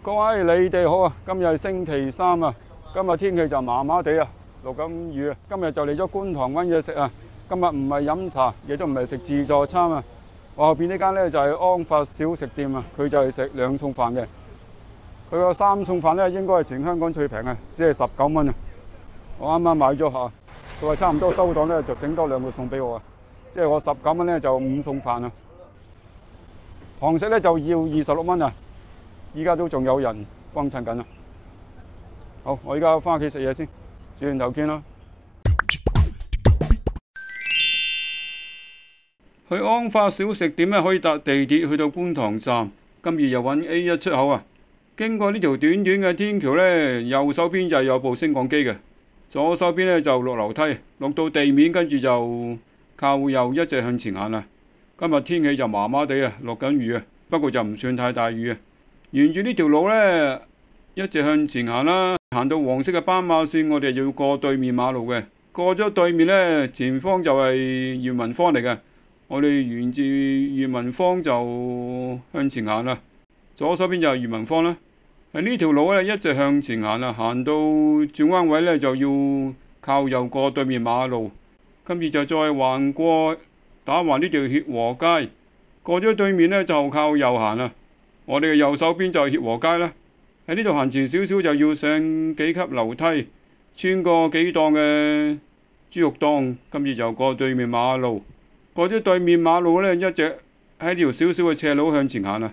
各位你哋好啊！今日係星期三啊，今日天氣就麻麻地啊，落緊雨啊。今日就嚟咗觀塘揾嘢食啊。今日唔係飲茶，亦都唔係食自助餐啊。我後邊呢間咧就係安發小食店啊，佢就係食兩餸飯嘅。佢個三餸飯咧應該係全香港最平嘅，只係19蚊啊。我啱啱買咗下，佢話差唔多收檔咧就整多2個餸俾我啊，即係我19蚊咧就5餸飯啊。堂食咧就要26蚊啊。依家都仲有人幫襯緊啊！好，我依家翻屋企食嘢先，轉頭見啦。去安發小食店咧，可以搭地鐵去到觀塘站，跟住又揾 A1 出口啊。經過呢條短短嘅天橋呢，右手邊就有部升降機嘅，左手邊呢就落樓梯，落到地面，跟住就靠右一直向前行啊。今日天氣就麻麻地啊，落緊雨啊，不過就唔算太大雨啊。沿住呢條路呢，一直向前行啦，行到黃色嘅斑馬線，我哋要過對面馬路嘅。過咗對面呢，前方就係裕民坊嚟嘅。我哋沿住裕民坊就向前行啦。左手邊就係裕民坊啦。喺呢條路呢，一直向前行啦，行到轉彎位呢，就要靠右過對面馬路，跟住就再橫過打橫呢條協和街。過咗對面呢，就靠右行啦。我哋嘅右手邊就係協和街啦，喺呢度行前少少就要上幾級樓梯，穿過幾檔嘅豬肉檔，跟住就過對面馬路。過咗對面馬路呢，一直喺條少少嘅斜路向前行啊，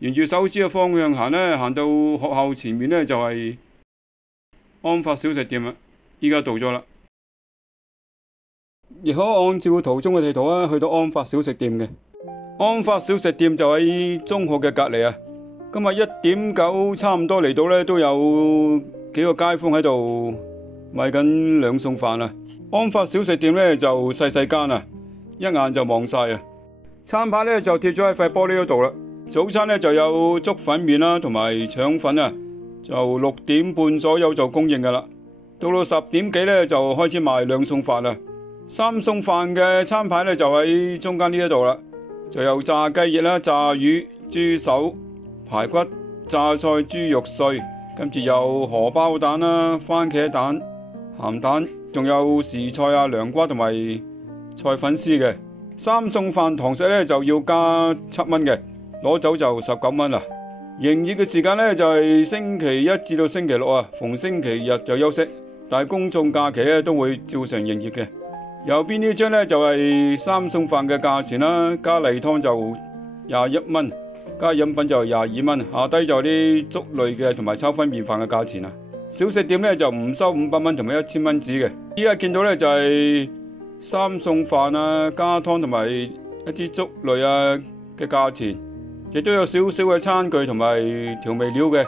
沿住手指嘅方向行呢，行到學校前面呢，就係安發小食店啦。依家到咗啦，亦可按照圖中嘅地圖啊，去到安發小食店嘅。安發小食店就喺中學嘅隔籬啊。今日1點9差唔多嚟到呢，都有幾個街坊喺度賣緊兩餸飯啊。安發小食店呢就細細間啊，一眼就望晒啊。餐牌呢就貼咗喺塊玻璃嗰度啦。早餐呢就有粥粉麵啦，同埋腸粉啊，就6點半左右就供應噶啦。到10點幾呢，就開始賣兩餸飯啦。三餸飯嘅餐牌呢就喺中間呢一度啦。就有炸雞翼啦、炸魚、豬手、排骨、榨菜、豬肉碎，跟住有荷包蛋啦、番茄蛋、鹹蛋，仲有時菜啊、涼瓜同埋菜粉絲嘅。三餸飯堂食呢就要加7蚊嘅，攞走就19蚊啦。營業嘅時間呢就係星期一至到星期六啊，逢星期日就休息，但係公眾假期呢都會照常營業嘅。右邊呢張呢就係三餸飯嘅價錢啦，加例湯就21蚊，加飲品就22蚊，下低就啲粥類嘅同埋炒粉麵飯嘅價錢啊。小食店呢就唔收500蚊同埋1000蚊紙嘅。依家見到呢就係三餸飯啊，加湯同埋一啲粥類啊嘅價錢，亦都有少少嘅餐具同埋調味料嘅。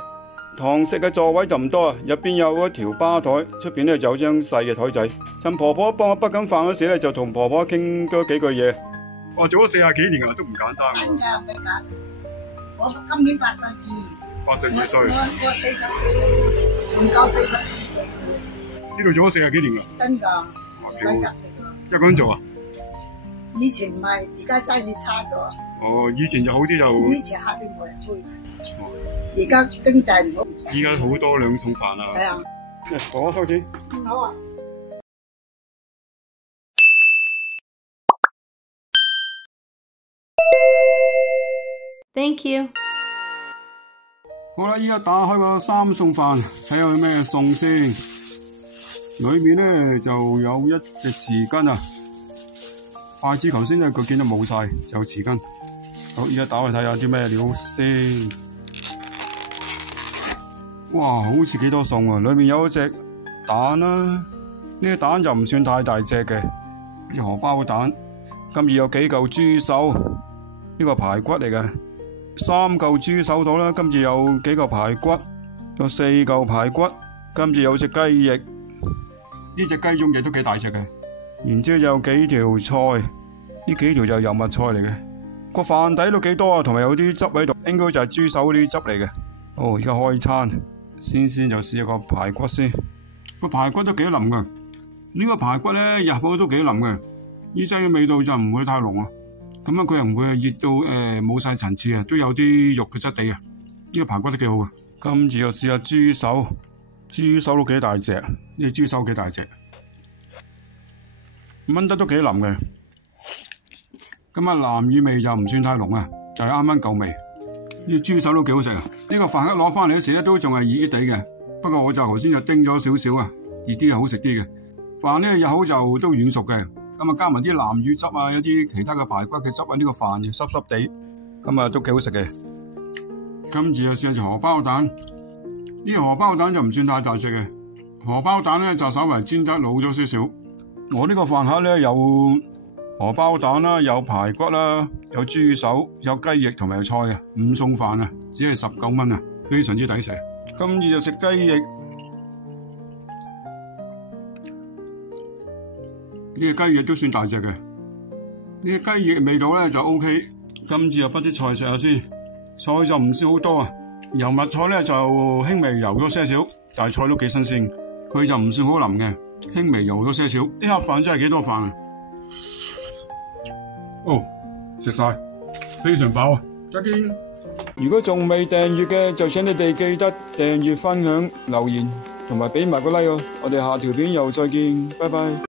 堂食嘅座位就唔多啊，入邊有一條吧台，出邊呢就有張細嘅台仔。趁婆婆幫我畢緊飯嗰時呢，就同婆婆傾多幾句嘢。哇，做咗40幾年啊，都唔簡單。真㗎，唔係假。我今年82。82歲。我40歲，唔夠40。呢度做咗40幾年㗎。真㗎。一個人做啊？以前唔係，而家生意差咗。哦，以前就好啲就。以前客人冇人追。而家經濟唔好。依家好多兩餸飯啊。係啊。婆婆收錢。好啊。Thank you。好啦，依家打開個三餸飯，睇下有咩餸先。裏面咧就有一隻匙羹啊，筷子頭先咧佢見到冇晒，就有匙羹。好，依家打開睇下啲咩料先。哇，好似幾多餸啊！裏面有一隻蛋啦，呢個蛋就唔算太大隻嘅，啲荷包蛋。跟住有幾嚿豬手，呢個排骨嚟嘅，3嚿豬手到啦。跟住有幾嚿排骨，有4嚿排骨，跟住有隻雞翼，呢隻雞種亦都幾大隻嘅。然之後有幾條菜，呢幾條就係油麥菜嚟嘅。個飯底都幾多啊，同埋有啲汁喺度，應該就係豬手呢啲汁嚟嘅。哦，而家開餐，先就試下個排骨先。個排骨都幾腍噶，呢個排骨咧入口都幾腍嘅，呢劑嘅味道就唔會太濃啊。咁啊，佢又唔會熱到冇晒層次啊，都有啲肉嘅質地啊。呢個排骨都幾好啊。今次又試下豬手，豬手都幾大隻，呢個豬手幾大隻，炆得都幾腍嘅。咁啊，南乳味就唔算太濃啊，就係啱啱夠味。呢個豬手都幾好食啊！呢個飯盒攞翻嚟嗰時咧都仲係熱熱地嘅，不過我就頭先就叮咗少少啊，熱啲係好食啲嘅。飯呢入口就都軟熟嘅，咁啊加埋啲南乳汁啊，有啲其他嘅排骨嘅汁啊，呢個飯就濕濕地，咁啊都幾好食嘅。今次又試下隻荷包蛋，呢個荷包蛋就唔算太大隻嘅，荷包蛋咧就稍微煎得老咗少少。我呢個飯盒咧有荷包蛋啦，有排骨啦，有豬手，有雞翼同埋有菜啊，5餸飯啊，只係19蚊啊，非常之抵食。今次就食雞翼，呢個雞翼都算大隻嘅，呢個雞翼味道咧就 OK。今次又不啲菜食下先，菜就唔算好多啊，油麥菜咧就輕微油咗些少，但係菜都幾新鮮，佢就唔算好腍嘅，輕微油咗些少。呢盒飯真係幾多飯啊！哦，食晒，非常飽啊！再見。如果仲未訂閱嘅，就請你哋記得訂閱、分享、留言同埋俾埋個 like哦。我哋下條片又再見，拜拜。